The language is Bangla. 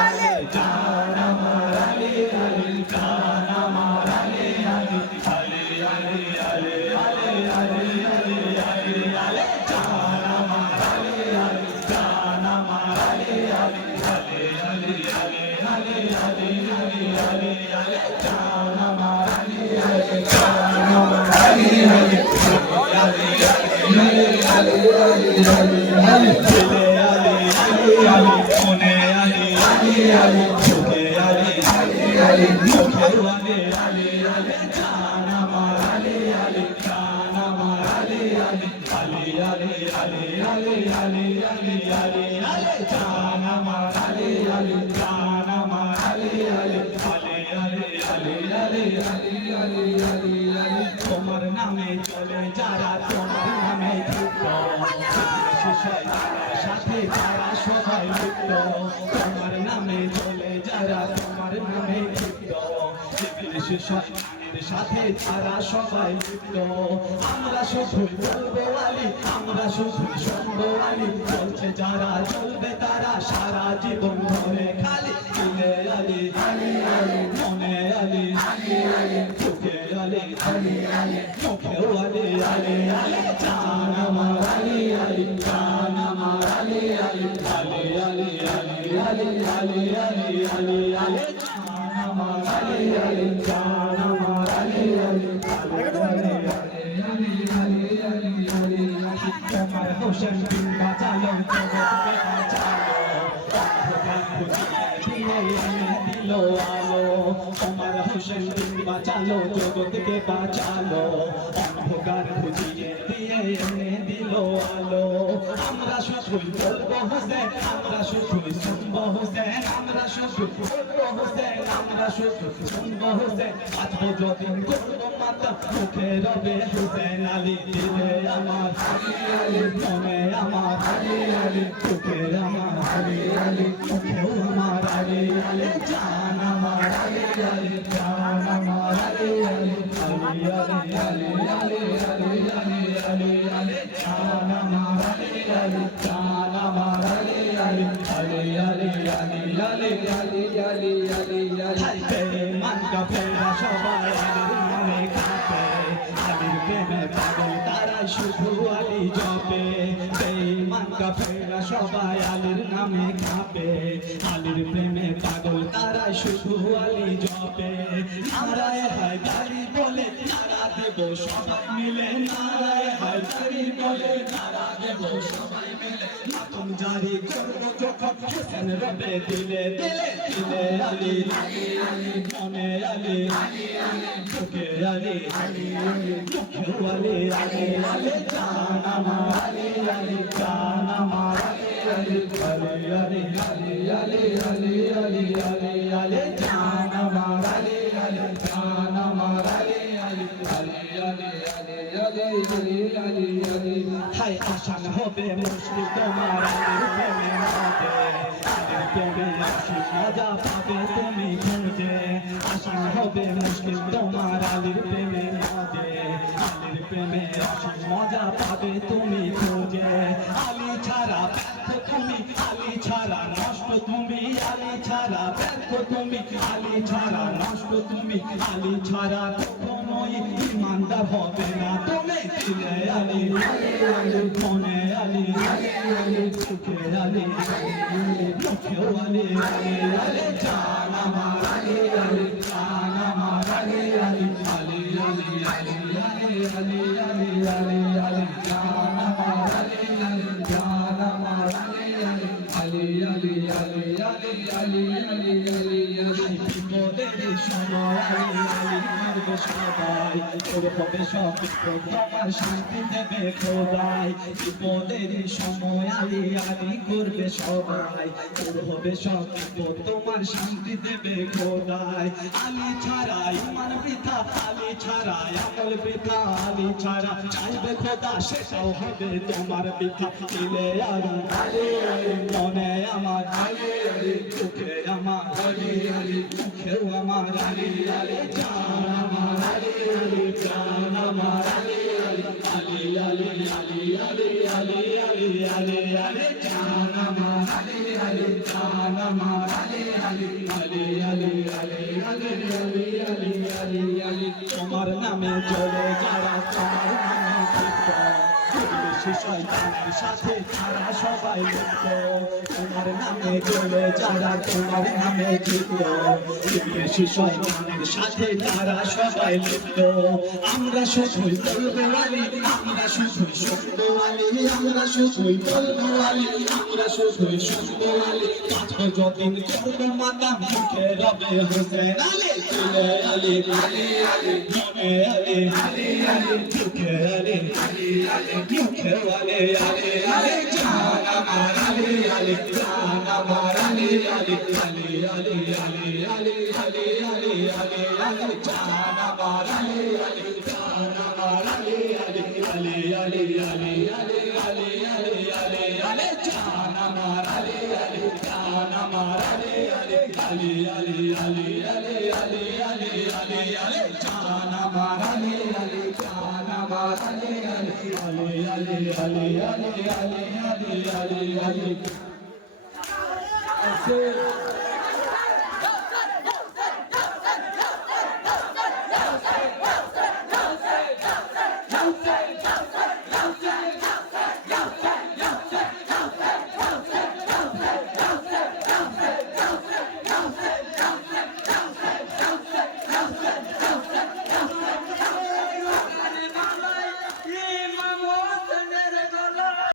আলে জান আমার আলে আলে জান আমার আলে আলে আলে আলে আলে আলে আলে আলে আলে জান আমার আলে আলে জান আমার আলে আলে আলে আলে আলে আলে আলে আলে আলে জান আমার আলে আলে জান আমার আলে আলে তোমার নামে চলে যারা তোমার নামে সাথে যারা সবাই লিপ্ত তোমার নামে চলে যারা তোমার নামে লিপ্ত সাথে যারা সবাই লিপ্ত আমরা শুধু বলবো আলী আমরা শুধু শুনবো আলী চলছে যারা চলবে তারা সারা জীবন ধরে খালি দিলে আলী আলী আলী মনে আলী আলী আলী চোখে আলী আলী আলী মুখেও আলী আলী আলী জান আমার আলী আলী জান আমার আলী আলী আলী আলী আলী আলী আলী আলী আলী আলী জান আমার আলী আলী জান আমার আলী আলী তোমার হোসেন বিন বাঁচালো জগৎকে দিল আলো তোমার হোসেন বিন বাঁচালো জগৎকে বাঁচালো অন্ধকার বুঝিয়ে দিয়ে এনে দিল আলো আমরা শুধুই বলবো হোসেন আমরা শুধুই শুনবো হোসেন আমরা শুধু বলবো হোসেন আমরা শুধু শুনবো হোসেন বাঁচবো যদিন করবো মাতা মুখে রবে হোসেন আলী দিলে আমার আলী আলী মনে আমার আলী আলী চোখে আমার আলী আলী মুখেও আমার আলী আলী জান আমার আলী আলী জান আমার আলী আলী আলী আলী আলী আলী আলী আলী আলী জান আমার আলী আলী জান আমার আলী আলী আলী আলী আলী আলী আলী আলী আলী আলী মানকা ফেরা সবাই আলীর নামে কাঁপে আলীর প্রেমে পাগল তারা শুধু আলী জপে মানকা ফেরা সবাই আলীর নামে কাঁপে আলীর প্রেমে পাগল তারা শুধু আলী জপে নারায় হায়দারি বলে নারা দেব সবাই মিলে নারায় হায়দারি বলে নারা দেব সবাই মিলে মাতম জারি করবো যখন হোসেন রবে দিলে দিলে দিলে আলী আলী আলী মনে আলী আলী আলী চোখে আলী আলী আলী মুখেও আলী আলী আলী জান আমার আলী আলী জান আমার আলী আলী আলী আলী আলী আলী আলী আলী জান আমার আলী আলী জান আমার আলী আলী হায় আসান হবে মুশকিল তোমার আলীর প্রেমে হবে আলীর প্রেমে আশিক মজা পাবে তুমি খুঁজে আসান হবে মুশকিল তোমার আলীর প্রেমে হবে আলীর প্রেমে আশিক মজা পাবে তুমি খুঁজে আলী ছাড়া ব্যর্থ তুমি আলী ছাড়া নষ্ট তুমি আলী ছাড়া ব্যর্থ তুমি আলী ছাড়া নষ্ট তুমি আলী ছাড়া কখনোই ইমানদার হবে না তুমি দিলে আলী আলী আলী মনে আলী আলী আলী চোখে আলী আলী মুখেও আলী আলী আলী জান আমার আলী আলী জান আমার আলী আলী আলী আলী আলী আলী আলী আলী আলী জান আমার আলী আলী জান আমার আলী আলী আলী আলী আলী আলী আলী আলী আলী বিপদের সময় আলী আলী মারবে সবাই তোর হবে সব তোমার শান্তি দেবে খোদাই বিপদের সময় আলী আলী করবে সবাই তোর হবে সব তোমার শান্তি দেবে খোদাই আলী ছাড়া ইমান বৃথা আলী ছাড়া আমল বৃথা আলী ছাড়া চাইবে খোদা সেটাও হবে তোমার বৃথা দিলে আলী আলী আলী মনে আমার আলী আলী চোখে আমার আলী আলী মুখেও আমার আলী আলী জান আমার আলী আলী জান আমার আলী আলী আলী আলী আলী আলী আলী আলী আলী জান আমার আলী আলী জান আমার আলী তোমার নামে চলে যারা তোমার নামে শয়তানের সাথে তারা সবাই লিপ্ত তোমার নামে চলে যারা তোমার নামে জিতল বেশি শয়তানের সাথে তারা সবাই লিপ্ত আমরা শুধুই বলবো আলী আমরা শুধুই শুনবো আলী আমরা শুধুই বলবো আলী আমরা শুধুই শুনবো আলী কাঁদবো যতদিন করবো মাতাম মুখে রবে হোসেন আলী তুলে আলী আলী আলী নামে আলী আলী আলী মুখে আলী আলী আলী মুখে আলী আলী আলী জান আমার আলী আলী জান আমার আলী আলী আলী আলী আলী আলী আলী আলী আলী আলী জান আমার আলী আলী জান আমার আলী আলী আলী আলী আলী আলী আলী আলী আলী আলী জান আমার আলী আলী জান আমার আলী আলী আলী আলী আলী আলী আলী আলী আলী আলী জান আমার আলী আলী জান আমার আলী আলী আলী আলী আলী আলী আলী আলী আলী আলী